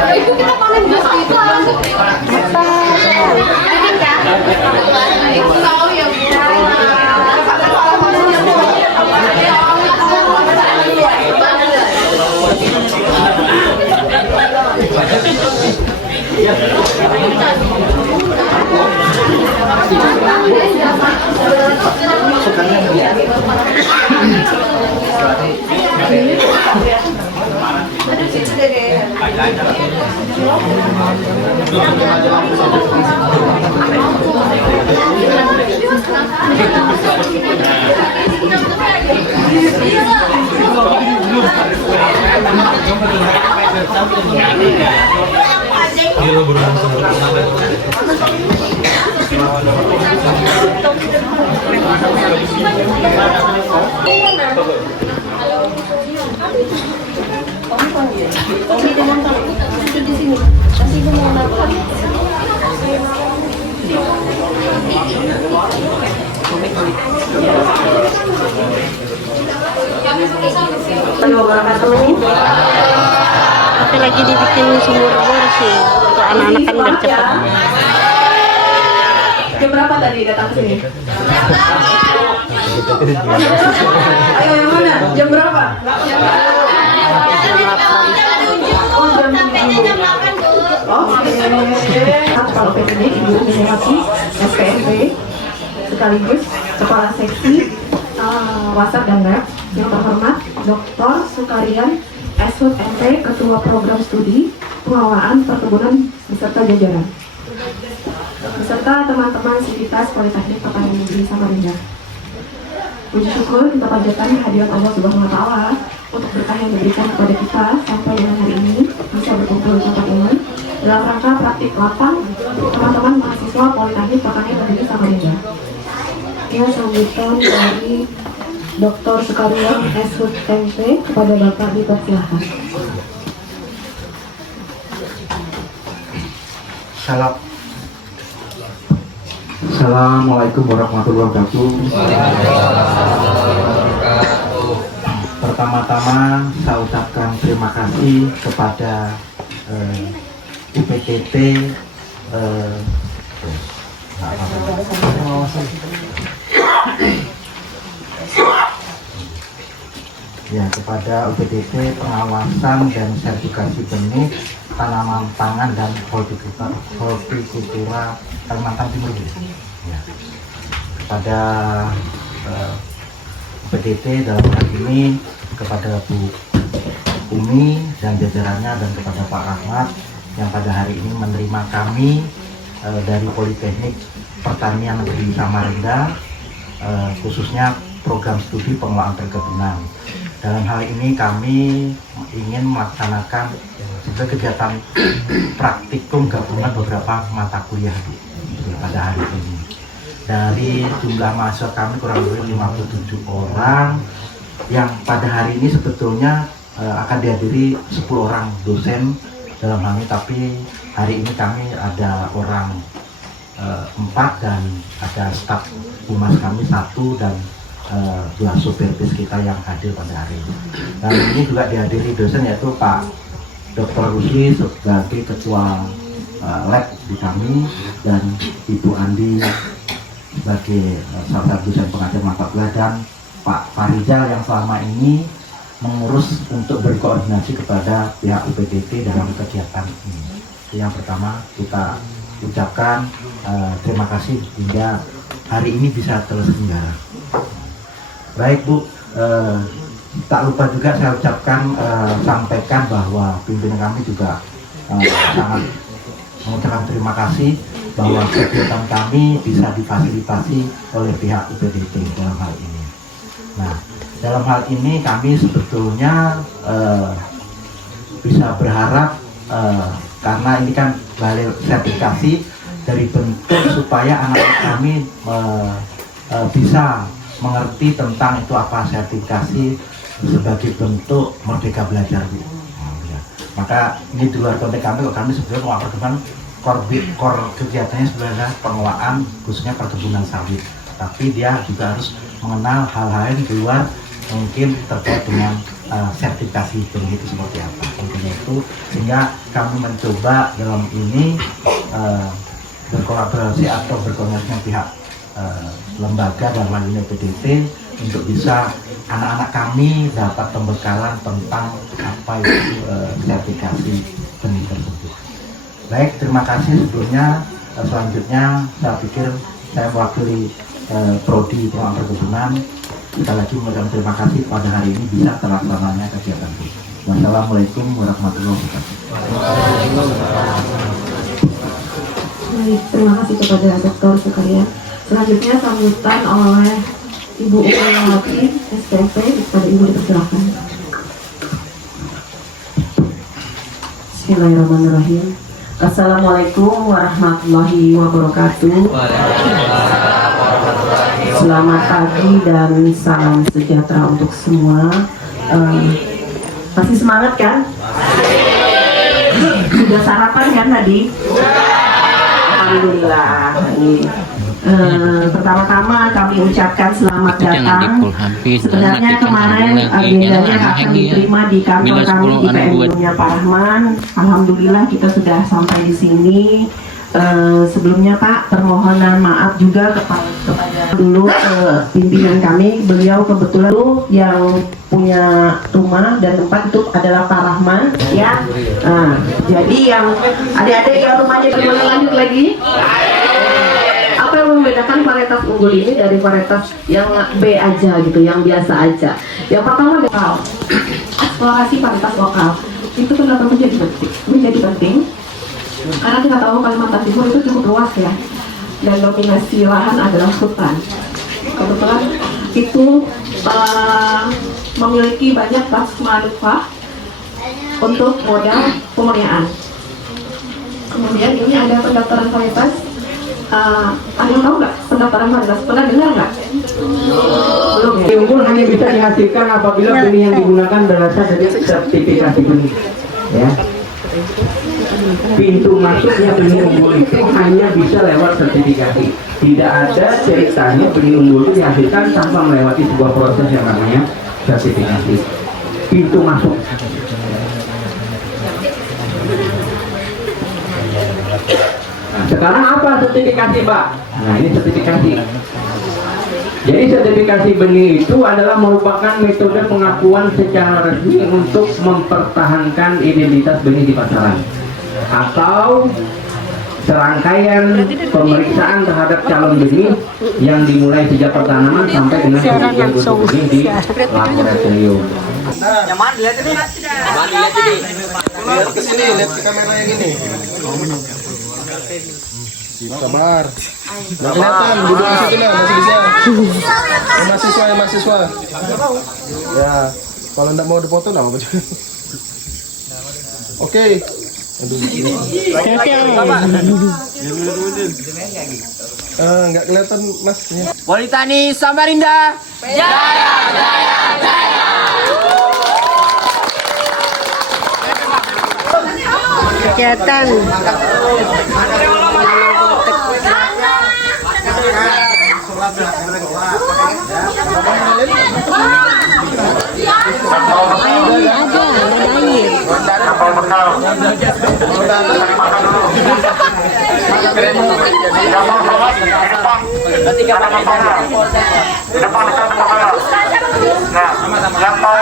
Ibu kita panen di situ. Tapi lagi dibikin sumur bor sih untuk anak-anak kan biar cepat. Jam berapa tadi datang ke sini? Ayo yang mana? Jam berapa? Oh jam 7. Oke. Kalau PTD Ibu Inisiasi SPMP sekaligus Kepala Seksi WhatsApp dan Web yang terhormat Dr. Sukarian Eshut MP, Ketua Program Studi Pengelolaan Perkebunan beserta jajaran, beserta teman-teman Sivitas Politeknik Pertanian Negeri Samarinda. Puji syukur kita panjatkan hadirat Allah Subhanahu wa Ta'ala untuk berkah yang diberikan kepada kita sampai dengan hari ini bisa berkumpul di tempat ini dalam rangka praktik lapang teman-teman mahasiswa Politeknik Pertanian Negeri Samarinda. Ya, sambutan dari Dr. Sukarian Eshut MP kepada Bapak dipersilahkan. Assalamualaikum warahmatullahi wabarakatuh. Pertama-tama saya ucapkan terima kasih kepada UPTT ya, kepada UPTT pengawasan dan sertifikasi benih tanaman pangan dan hortikultura Kalimantan Timur. Ya. Kepada UPTT dalam hal ini, kepada Bu Umi dan jajarannya, dan kepada Pak Ahmad yang pada hari ini menerima kami dari Politeknik Pertanian Negeri Samarinda, khususnya program studi pengelolaan perkebunan. Dalam hal ini kami ingin melaksanakan juga kegiatan praktikum gabungan beberapa mata kuliah pada hari ini. Dari jumlah mahasiswa kami kurang lebih 57 orang, yang pada hari ini sebetulnya akan dihadiri 10 orang dosen dalam hal ini, tapi hari ini kami ada orang 4 dan ada staf humas kami 1 dan 2 supir bis kita yang hadir pada hari ini. Dan ini juga dihadiri dosen yaitu Pak Dr. Rusli sebagai ketua lab di kami, dan Ibu Andi sebagai salah satu dosen pengajar mata kuliah, dan Pak Farizal yang selama ini mengurus untuk berkoordinasi kepada pihak UPTT dalam kegiatan ini. Yang pertama kita ucapkan terima kasih hingga hari ini bisa terselenggara. Baik Bu, tak lupa juga saya ucapkan sampaikan bahwa pimpinan kami juga sangat mengucapkan terima kasih bahwa kegiatan kami bisa difasilitasi oleh pihak UPTT dalam hal ini. Nah, dalam hal ini kami sebetulnya bisa berharap karena ini kan balai sertifikasi dari bentuk supaya anak-anak kami bisa mengerti tentang itu apa sertifikasi sebagai bentuk merdeka belajar. Maka ini di luar konteks kami sebetulnya mengaparkan core kegiatannya sebenarnya pengelolaan khususnya perkebunan sawit, tapi dia juga harus mengenal hal-hal di luar mungkin terkait dengan sertifikasi benih itu seperti apa. seperti itu, sehingga kami mencoba dalam ini berkolaborasi atau berkoordinasi dengan pihak lembaga dan lainnya PDT untuk bisa anak-anak kami dapat pembekalan tentang apa itu sertifikasi benih tersebut. Baik, terima kasih sebelumnya. Selanjutnya saya pikir saya mewakili Prodi Pengelolaan Perkebunan. Sekali lagi mengucapkan terima kasih pada hari ini bisa terlaksananya kegiatan ini. Wassalamualaikum warahmatullahi wabarakatuh. Baik, terima kasih kepada dokter sekalian. Selanjutnya sambutan oleh Ibu Umayawati SPP, kepada Ibu dipersilakan. Bismillahirrahmanirrahim. Assalamualaikum warahmatullahi wabarakatuh. Selamat pagi dan salam sejahtera untuk semua. Masih semangat kan? Sudah sarapan kan tadi? Alhamdulillah. Pertama-tama kami ucapkan selamat datang. Sebenarnya kemarin agendanya akan diterima di kantor kami di PMU-nya Pak Rahman. Alhamdulillah kita sudah sampai di sini. Sebelumnya Pak, permohonan maaf juga kepada dulu pimpinan kami. Beliau kebetulan yang punya rumah dan tempat itu adalah Pak Rahman, ya. Jadi yang adik-adik yang rumahnya boleh lanjut lagi. Apa yang membedakan varietas unggul ini dari varietas yang B aja gitu, yang biasa aja? Yang pertama lokal, eksplorasi varietas lokal itu kenapa menjadi penting? Karena kita tahu Kalimantan Timur itu cukup luas ya, dan dominasi lahan adalah hutan. Kebetulan itu memiliki banyak plasma untuk modal pemurniaan. Kemudian ini ada pendaftaran varietas. Ada yang tahu nggak pendaftaran varietas? Pernah dengar nggak? Belum ya? Unggul hanya bisa dihasilkan apabila benih yang digunakan berasal dari sertifikasi benih. Ya. Pintu masuknya benih unggul itu hanya bisa lewat sertifikasi. Tidak ada ceritanya benih unggul itu dihasilkan tanpa melewati sebuah proses yang namanya sertifikasi. Pintu masuk. Nah, sekarang apa sertifikasi, Pak? Nah, ini sertifikasi. Jadi sertifikasi benih itu adalah merupakan metode pengakuan secara resmi untuk mempertahankan identitas benih di pasaran, atau serangkaian pemeriksaan terhadap calon benih yang dimulai sejak pertanaman sampai dengan pengujian untuk benih di laboratorium. Nyaman lihat ini. Nyaman lihat ini. Lihat ke sini, lihat ke kamera yang ini. Sabar. Nggak kelihatan, duduk di situ lah, masih bisa. Yang mahasiswa. Ya, kalau nggak mau dipoto, nggak apa-apa juga. Oke. Nggak kelihatan masnya. Politani Samarinda. Jaya, jaya, jaya. Kegiatan. Yang mau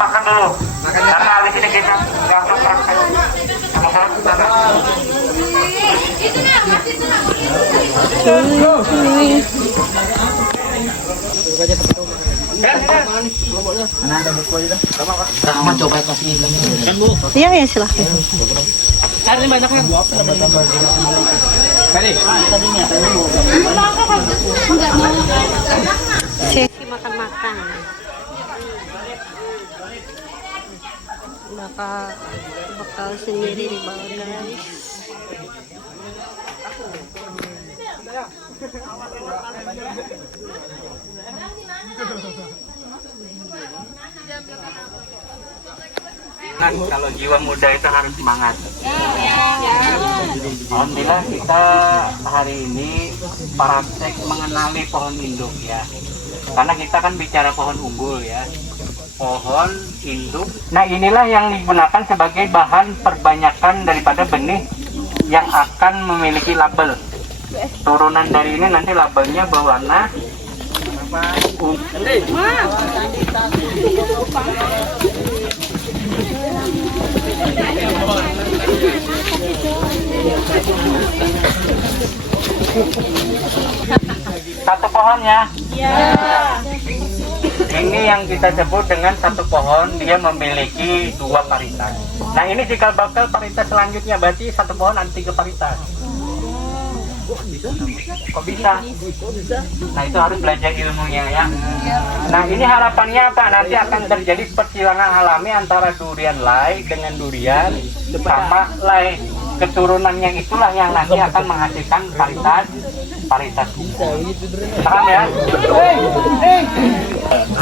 makan dulu. Karena habis ini kita langsung praktek. Iya ya silahkan. Sesi makan-makan. Bakal sendiri di bawah guys. Kalau jiwa muda itu harus semangat. Alhamdulillah kita hari ini praktek mengenali pohon induk ya. Karena kita kan bicara pohon unggul ya. Pohon induk. Nah, inilah yang digunakan sebagai bahan perbanyakan daripada benih yang akan memiliki label. Turunan dari ini nanti labelnya berwarna satu pohonnya. Ini yang kita sebut dengan satu pohon, dia memiliki 2 paritas. Nah, ini cikal bakal paritas selanjutnya, berarti satu pohon ada 3 paritas. Kok bisa? Nah, itu harus belajar ilmunya ya. Nah, ini harapannya apa? Nanti akan terjadi persilangan alami antara durian lay dengan durian sama lay. Keturunannya itulah yang nanti akan menghasilkan paritas. Paham ya?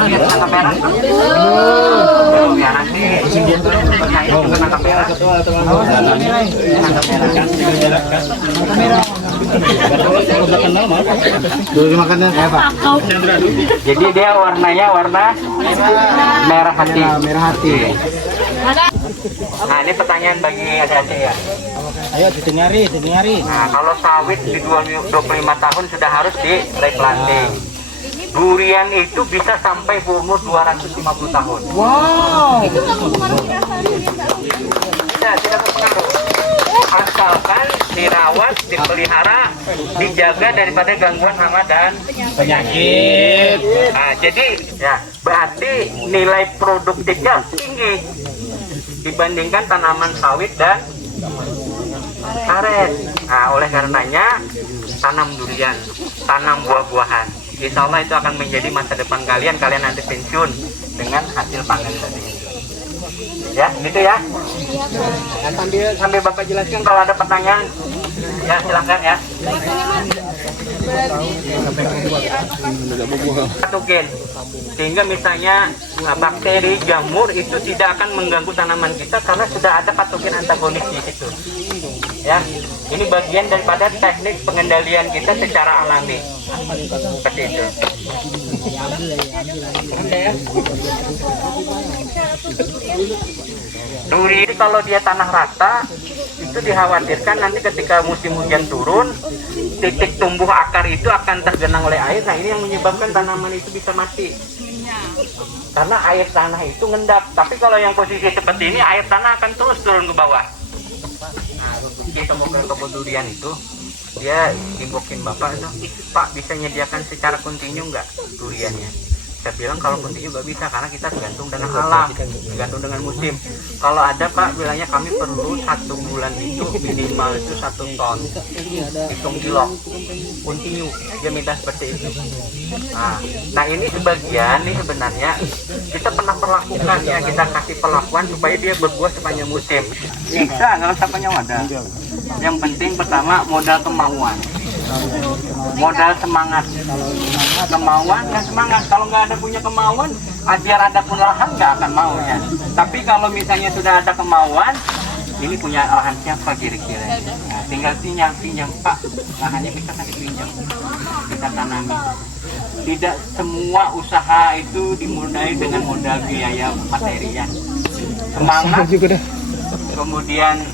Lihat tangkap merah. Belum ya, nanti saya juga tangkap merah. Tangkap merah. Jadi dia warnanya warna merah hati. Nah, ini pertanyaan bagi adik-adik ya. Ayo didengari. Nah, kalau sawit di 25 tahun sudah harus di replanting. Durian itu bisa sampai berumur 250 tahun. Wow. Tidak berpengaruh. Asalkan dirawat, dipelihara, dijaga daripada gangguan hama dan penyakit. Nah, jadi ya berarti nilai produktifnya tinggi dibandingkan tanaman sawit dan karet. Nah, oleh karenanya tanam durian, tanam buah-buahan. Insya Allah itu akan menjadi masa depan kalian. Kalian nanti pensiun dengan hasil panen tadi. Ya, gitu ya. Nah, sambil Bapak jelaskan kalau ada pertanyaan, ya silakan ya. Patogen, sehingga misalnya bakteri, jamur itu tidak akan mengganggu tanaman kita karena sudah ada patogen antagonis di situ. Ya, ini bagian daripada teknik pengendalian kita secara alami. Seperti itu. Duri kalau dia tanah rata itu dikhawatirkan nanti ketika musim hujan turun, titik tumbuh akar itu akan tergenang oleh air. Nah, ini yang menyebabkan tanaman itu bisa mati karena air tanah itu ngendap. Tapi kalau yang posisi seperti ini, air tanah akan terus turun ke bawah. Nah, kita mau ke kebun durian itu, dia imbokin bapak itu, Pak bisa menyediakan secara kontinu nggak duriannya? Saya bilang kalau kontinu nggak bisa karena kita tergantung dengan alam, tergantung dengan musim. Kalau ada Pak, bilangnya kami perlu 1 bulan itu minimal itu 1 ton, hitung kilo, kontinu. Dia minta seperti itu. Nah ini sebagian nih sebenarnya kita pernah perlakukan ya, kita kasih perlakuan supaya dia berbuah sepanjang musim. Bisa, nggak usah punya wadah. Yang penting pertama modal kemauan, modal semangat, kemauan dan semangat. Kalau nggak ada punya kemauan, biar ada pun lahan nggak akan mau ya. Tapi kalau misalnya sudah ada kemauan, ini punya lahan siapa kira-kira? Nah, tinggal pinjam Pak, lahannya bisa kasih pinjam, kita tanami. Tidak semua usaha itu dimulai dengan modal biaya materi ya. Semangat, kemudian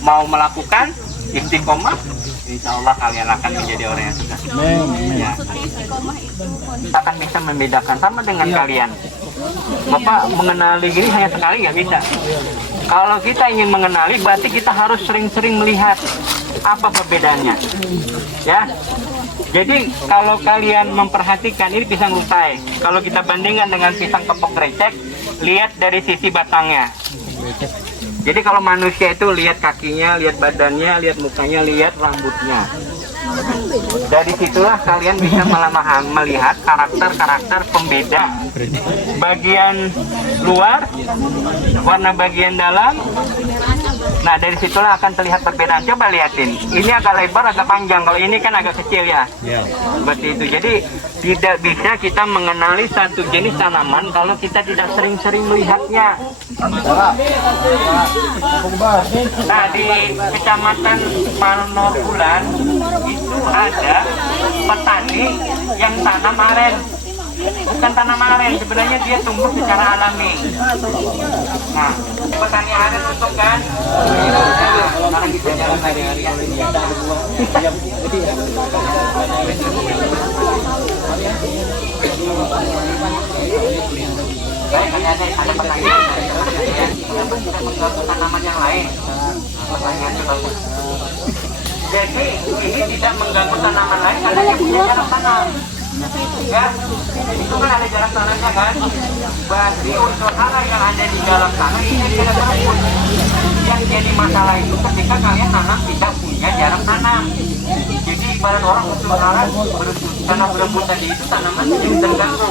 mau melakukan istiqomah, insya Allah kalian akan menjadi orang yang sukses. Ya. Kita akan bisa membedakan sama dengan kalian. Bapak mengenali gini hanya sekali nggak bisa. Kalau kita ingin mengenali, berarti kita harus sering-sering melihat apa perbedaannya. Ya. Jadi kalau kalian memperhatikan ini pisang utai, kalau kita bandingkan dengan pisang kepok grecek, lihat dari sisi batangnya. Jadi kalau manusia itu lihat kakinya, lihat badannya, lihat mukanya, lihat rambutnya. Dari situlah kalian bisa melihat karakter-karakter pembeda. Bagian luar, warna bagian dalam. Nah dari situlah akan terlihat perbedaan. Coba lihatin, ini agak lebar, agak panjang. Kalau ini kan agak kecil ya. Seperti itu. Jadi tidak bisa kita mengenali satu jenis tanaman kalau kita tidak sering-sering melihatnya. Nah di Kecamatan Manor Bulan itu ada petani yang tanam aren. bukan tanaman aren, sebenarnya dia tumbuh secara alami. Nah, petani aren untuk kan? Sekarang kita jalan lagi. Baik, ada pertanyaan. Kita menggabung tanaman yang lain. Pertanyaannya bagus. Jadi ini tidak mengganggu tanaman lain karena dia punya jarak tanam. Ya, itu kan ada jarak tanamnya kan. Berarti unsur hara yang ada di dalam tanah ini tidak berebut. Yang jadi masalah itu ketika kalian tanam tidak punya jarak tanam. Jadi ibarat orang unsur hara karena berebut tadi itu tanaman jadi terganggu.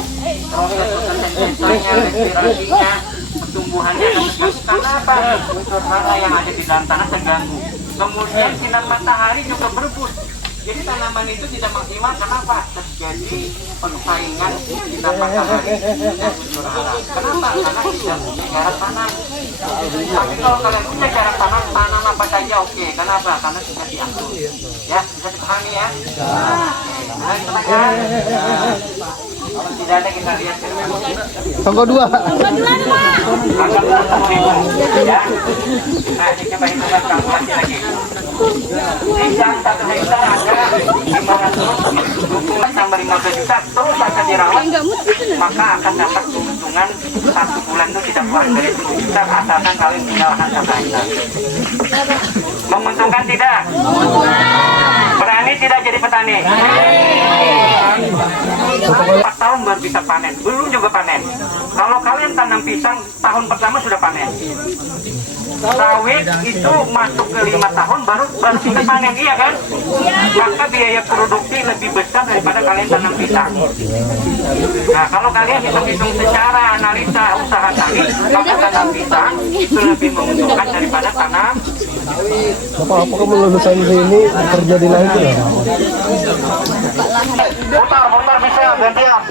Proses fotosintetisnya, respirasinya, pertumbuhannya akan terganggu. Karena apa? Unsur hara yang ada di dalam tanah terganggu. Kemudian sinar matahari juga berebut. Jadi tanaman itu tidak maksimal. Kenapa? Terjadi persaingan sinar matahari dan unsur hara. Kenapa? Karena tidak punya jarak tanam. Tapi kalau kalian punya jarak tanam, tanam apa saja oke. Kenapa? Karena sudah diatur. Ya, bisa dipahami ya? Nah, pertanyaan. Kalau tidak ada kita lihat. Tonggo 2. Ya. Nah, ini coba hitungkan kalkulasi lagi. Jika 1 hektar ada 500 tambah 15 juta terus akan dirawat, maka akan dapat keuntungan 1 bulan itu tidak kurang dari 10 juta asalkan kalian punya lahan 1 hektar. Menguntungkan tidak? Berani tidak jadi petani? 4 tahun baru bisa panen, belum juga panen. Kalau kalian tanam pisang, tahun pertama sudah panen. Sawit itu masuk ke 5 tahun baru bisa panen, iya kan? Maka biaya produksi lebih besar daripada kalian tanam pisang. Nah, kalau kalian hitung-hitung secara analisa usaha tani, maka tanam pisang itu lebih menguntungkan daripada tanam. Bapak, apa kamu lulusan sini kerja di lain tuh? Putar bisa gantian.